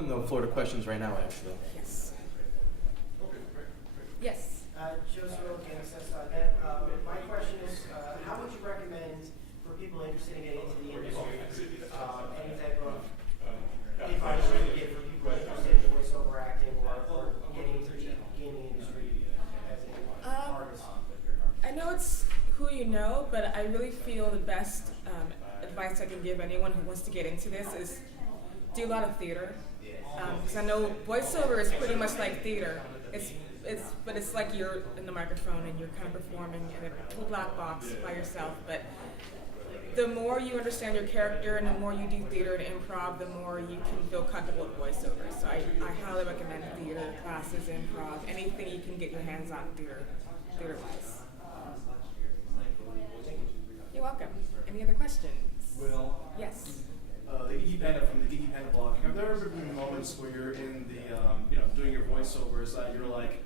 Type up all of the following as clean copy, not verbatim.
open the floor to questions right now, actually. Yes. Yes. Joe Cyril, Again, my question is, how would you recommend for people interested in getting into the industry, any type of advice you would give for people interested in voiceover acting or getting into the gaming industry as an artist? I know it's who you know, but I really feel the best advice I can give anyone who wants to get into this is do a lot of theater. Because I know voiceover is pretty much like theater. But it's like you're in the microphone and you're kind of performing in a black box by yourself. But the more you understand your character and the more you do theater and improv, the more you can feel comfortable with voiceover. So I highly recommend theater classes, improv, anything you can get your hands on theater-wise. You're welcome. Any other questions? Will? Yes. The Geeky Panda from the Geeky Panda blog. Have there ever been moments where you're in the, doing your voiceovers that you're like,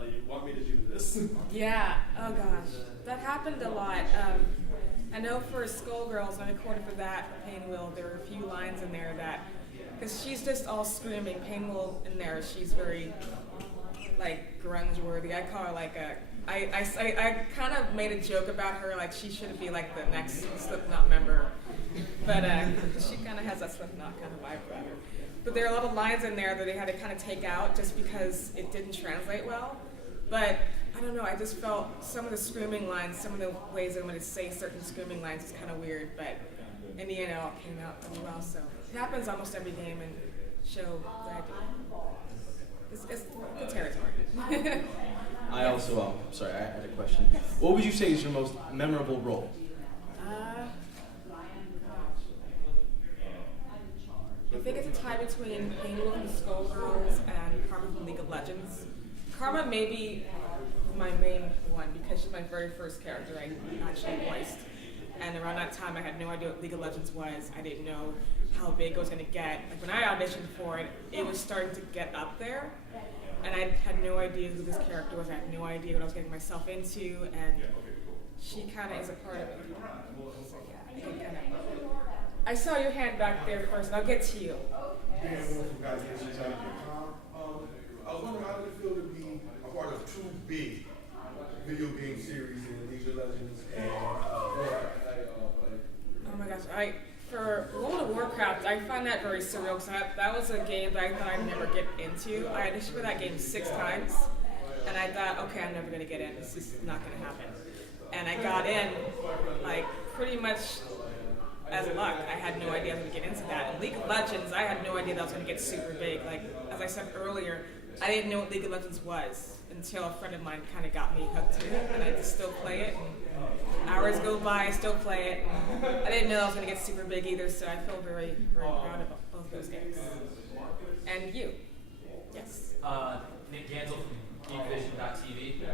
you want me to do this? Yeah. Oh gosh, that happened a lot. I know for Skullgirls, when I recorded for that for Painwheel, there were a few lines in there that, because she's just all screaming. Painwheel in there, she's very like grunge-worthy. I call her like a. I kind of made a joke about her, like she should be like the next Slipknot member, but she kind of has that Slipknot kind of vibe about her. But there are a lot of lines in there that they had to kind of take out just because it didn't translate well. But I don't know, I just felt some of the screaming lines, some of the ways I'm going to say certain screaming lines is kind of weird, but in the end it all came out pretty well. So it happens almost every game and show that I do. It's good territory. I also, sorry, I had a question. What would you say is your most memorable role? I think it's a tie between Painwheel from Skullgirls and Karma from League of Legends. Karma may be my main one because she's my very first character I actually voiced. And around that time I had no idea what League of Legends was. I didn't know how big it was going to get. Like when I auditioned for it, it was starting to get up there. And I had no idea who this character was. I had no idea what I was getting myself into. And she kind of is a part of it. So yeah, I think kind of. I saw your hand back there first, and I'll get to you. I was wondering how did it feel to be a part of two big video game series in League of Legends and Oh my gosh, for World of Warcraft, I find that very surreal because that was a game that I thought I'd never get into. I auditioned for that game 6 times, and I thought, okay, I'm never going to get in. This is not going to happen. And I got in, like, pretty much as luck. I had no idea I was going to get into that. In League of Legends, I had no idea that was going to get super big. Like, as I said earlier, I didn't know what League of Legends was until a friend of mine kind of got me hooked to it, and I just still play it. And hours go by, I still play it. And I didn't know I was going to get super big either, so I feel very, very proud of both those games. And you? Yes. Nick Gansel from GeekVision.tv.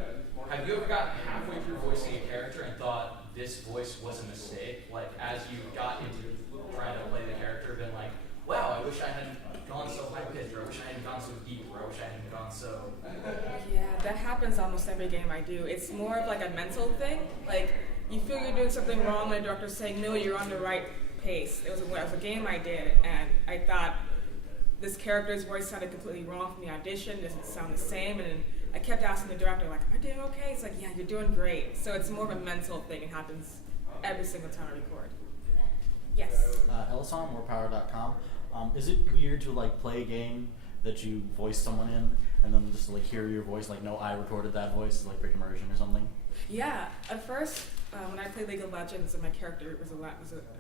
Have you ever gotten halfway through voicing a character and thought this voice was a mistake? Like, as you got into trying to play the character, been like, wow, I wish I hadn't gone so high pitched, or I wish I hadn't gone so deep, or I wish I hadn't gone so. Yeah, that happens almost every game I do. It's more of like a mental thing. Like, you feel you're doing something wrong, and the director's saying, no, you're on the right pace. It was a game I did, and I thought this character's voice sounded completely wrong from the audition. It doesn't sound the same, and I kept asking the director, like, am I doing okay? It's like, yeah, you're doing great. So it's more of a mental thing. It happens every single time I record. Yes. Ellison, morepower.com. Is it weird to like play a game that you voice someone in and then just like hear your voice, like, no, I recorded that voice, like break immersion or something? Yeah. At first, when I played League of Legends and my character was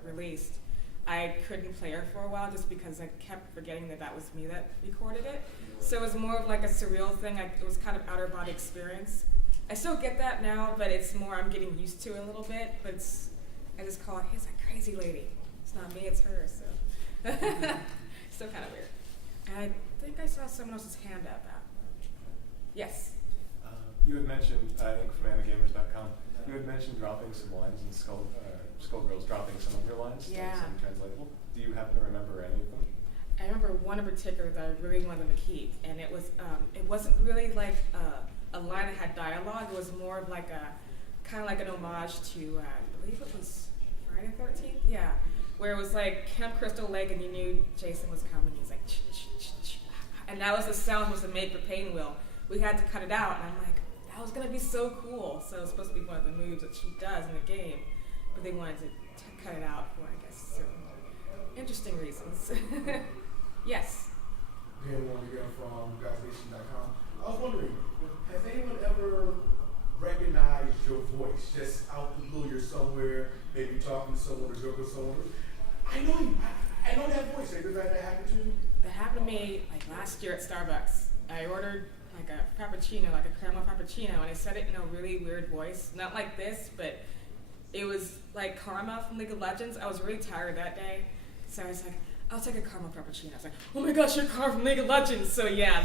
released, I couldn't play her for a while just because I kept forgetting that was me that recorded it. So it was more of like a surreal thing. It was kind of outer body experience. I still get that now, but it's more I'm getting used to it a little bit. But I just call it, he's that crazy lady. It's not me, it's her. So still kind of weird. And I think I saw someone else's hand up. Yes. You had mentioned, I think from animegamers.com, you had mentioned dropping some lines in Skullgirls, dropping some of your lines. Yeah. Some translatable. Do you happen to remember any of them? I remember one in particular that I really wanted them to keep, and it wasn't really like a line that had dialogue. It was more of like kind of like an homage to, I believe it was Friday the 13th? Yeah. Where it was like Camp Crystal Lake and you knew Jason was coming. He's like, and that was the sound was to make for Pain Wheel. We had to cut it out, and I'm like, that was gonna be so cool. So it was supposed to be one of the moves that she does in the game, but they wanted to cut it out for, I guess, certain interesting reasons. Yes. Dan Warren again from GuysNation.com. I was wondering, has anyone ever recognized your voice just out the blue? You're somewhere, maybe talking to someone or joking with someone. I know you. I know that voice. Has that happened to you? That happened to me like last year at Starbucks. I ordered like a frappuccino, like a caramel frappuccino, and I said it in a really weird voice. Not like this, but it was like Karma from League of Legends. I was really tired that day, so I was like, I'll take a caramel frappuccino. I was like, oh my gosh, you're Karma from League of Legends. So yeah,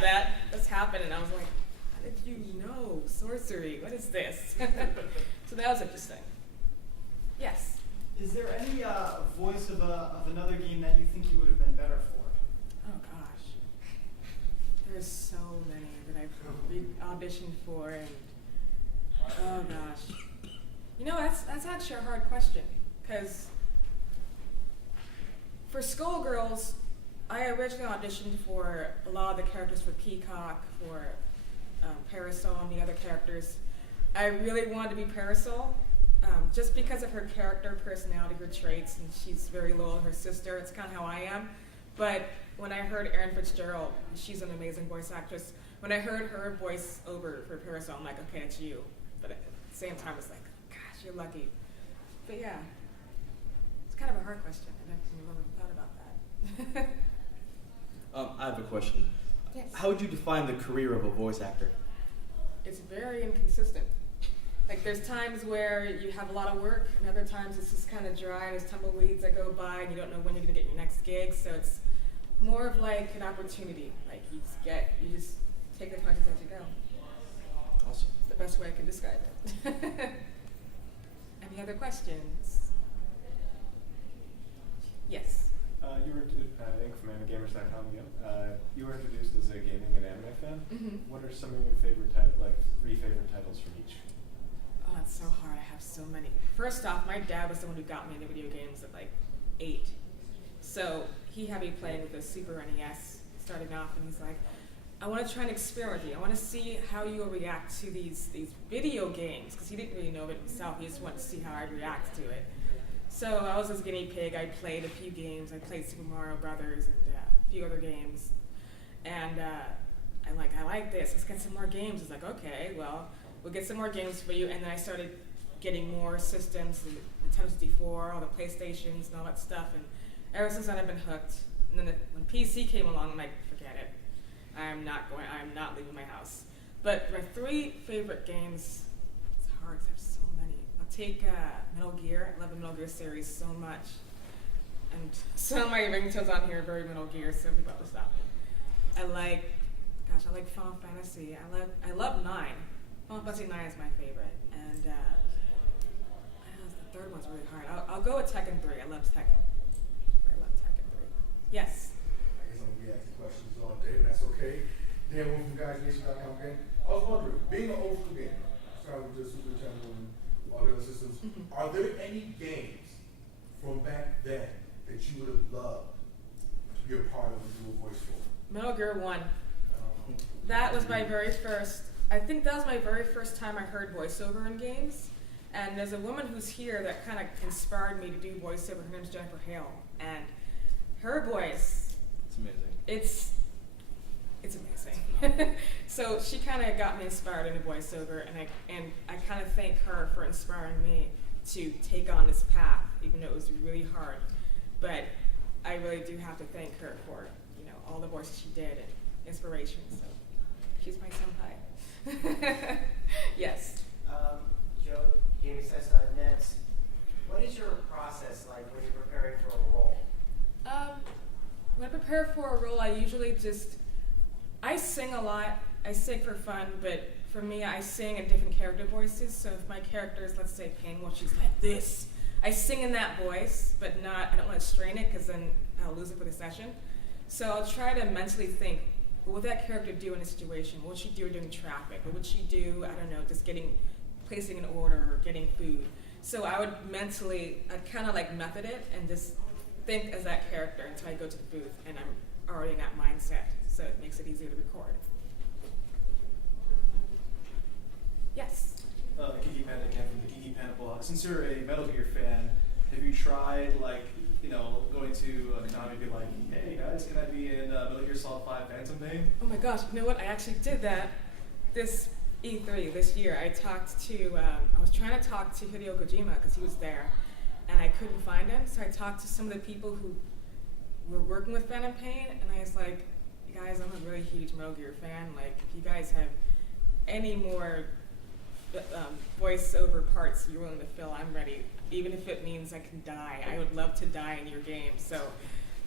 that's happened, and I was like, how did you know? Sorcery, what is this? So that was interesting. Yes. Is there any voice of another game that you think you would have been better for? Oh gosh. There's so many that I've auditioned for, and oh gosh. You know, that's actually a hard question, because for Skullgirls, I originally auditioned for a lot of the characters for Peacock, for Parasol, and the other characters. I really wanted to be Parasol, just because of her character, personality, her traits, and she's very loyal to her sister. It's kind of how I am. But when I heard Erin Fitzgerald, she's an amazing voice actress. When I heard her voice over for Parasol, I'm like, okay, it's you. But at the same time, it's like, gosh, you're lucky. But yeah, it's kind of a hard question. I never thought about that. I have a question. Yes. How would you define the career of a voice actor? It's very inconsistent. Like there's times where you have a lot of work, and other times it's just kind of dry. There's tumbleweeds that go by, and you don't know when you're gonna get your next gig. So it's more of like an opportunity. Like you just take the punches as you go. Awesome. It's the best way I can describe it. Any other questions? Yes. You were, Ink from AnimeGamers.com again. You were introduced as a gaming and anime fan. Mm-hmm. What are some of your favorite three favorite titles from each? Oh, it's so hard. I have so many. First off, my dad was the one who got me into video games at like 8. So he had me playing with the Super NES starting off, and he's like, I want to try and experiment with you. I want to see how you'll react to these video games, because he didn't really know it himself. He just wanted to see how I'd react to it. So I was his guinea pig. I played a few games. I played Super Mario Brothers and a few other games. And I'm like, I like this. Let's get some more games. He's like, okay, well, we'll get some more games for you. And then I started getting more systems, the Nintendo 64, all the PlayStations, and all that stuff. And ever since then, I've been hooked. And then when PC came along, I'm like, forget it. I'm not leaving my house. But my 3 favorite games, it's hard, 'cause I have so many. I'll take Metal Gear. I love the Metal Gear series so much. And some of my ringtones on here are very Metal Gear, so people have to stop me. I like Final Fantasy. I love 9. Final Fantasy 9 is my favorite. And the third one's really hard. I'll go with Tekken 3. I love Tekken. I love Tekken 3. Yes? I guess I'm going to be asking questions all day, but that's okay. Dan Warren from GuysNation.com again. I was wondering, being an old school gamer, starting with the Super Nintendo and all the other systems, are there any games from back then that you would have loved to be a part of and do a voice for? Metal Gear 1. That was my very first, I think that was my very first time I heard voiceover in games. And there's a woman who's here that kind of inspired me to do voiceover. Her name's Jennifer Hale. And her voice, It's amazing. it's amazing. So she kind of got me inspired into voiceover, and I kind of thank her for inspiring me to take on this path, even though it was really hard. But I really do have to thank her for all the voices she did and inspiration. So she's my senpai. Yes. Joe, GamingSense.net. What is your process like when you're preparing for a role? When I prepare for a role, I usually I sing a lot. I sing for fun, but for me, I sing in different character voices. So if my character is, let's say, Painwell, she's like this, I sing in that voice, but I don't want to strain it because then I'll lose it for the session. So I'll try to mentally think, what would that character do in a situation? What would she do during traffic? What would she do, I don't know, just placing an order or getting food? So I would I'd kind of like method it and just think as that character until I go to the booth and I'm already in that mindset. so it makes it easier to record. Yes. Kiki Panda again from the Kiki Panda blog. Since you're a Metal Gear fan, have you tried going to Konami and be like, hey guys, can I be in Metal Gear Solid 5 Phantom Pain? Oh my gosh, you know what? I actually did that this E3 this year. I was trying to talk to Hideo Kojima because he was there, and I couldn't find him. So I talked to some of the people who were working with Phantom Pain, and I was like, guys, I'm a really huge Metal Gear fan. Like, if you guys have any more voiceover parts you're willing to fill, I'm ready. Even if it means I can die. I would love to die in your game, so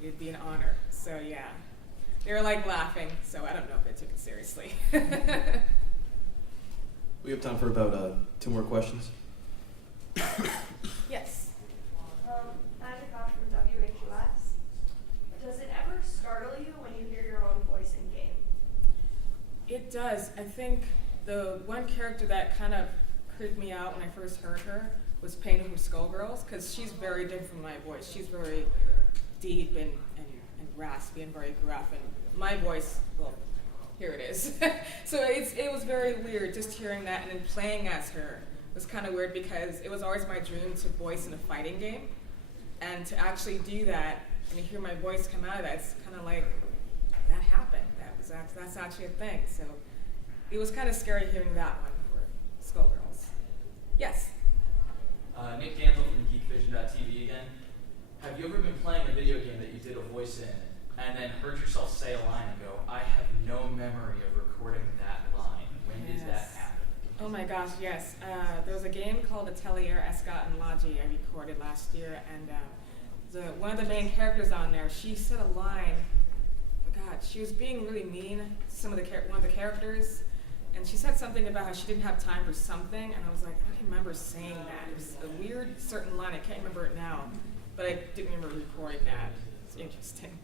it'd be an honor. So yeah. They were like laughing, so I don't know if they took it seriously. We have time for about 2 more questions. Yes. I'm from WHUS. Does it ever startle you when you hear your own voice in game? It does. I think the one character that kind of creeped me out when I first heard her was Painter from Skullgirls, because she's very different from my voice. She's very deep and raspy and very gruff, and my voice, well, here it is. So it was very weird just hearing that, and then playing as her was kind of weird because it was always my dream to voice in a fighting game, and to actually do that and to hear my voice come out of that, it's kind of like, that happened. That's actually a thing. So it was kind of scary hearing that one for Skullgirls. Yes? Nick Gansel from GeekVision.tv again. Have you ever been playing a video game that you did a voice in and then heard yourself say a line and go, I have no memory of recording that line? When did that happen? Oh my gosh, yes. There was a game called Atelier Escott and Logi I recorded last year, and one of the main characters on there, she said a line. God, she was being really mean to one of the characters, and she said something about how she didn't have time for something, and I was like, I don't remember saying that. It was a weird certain line. I can't remember it now, but I didn't remember recording that. It's interesting.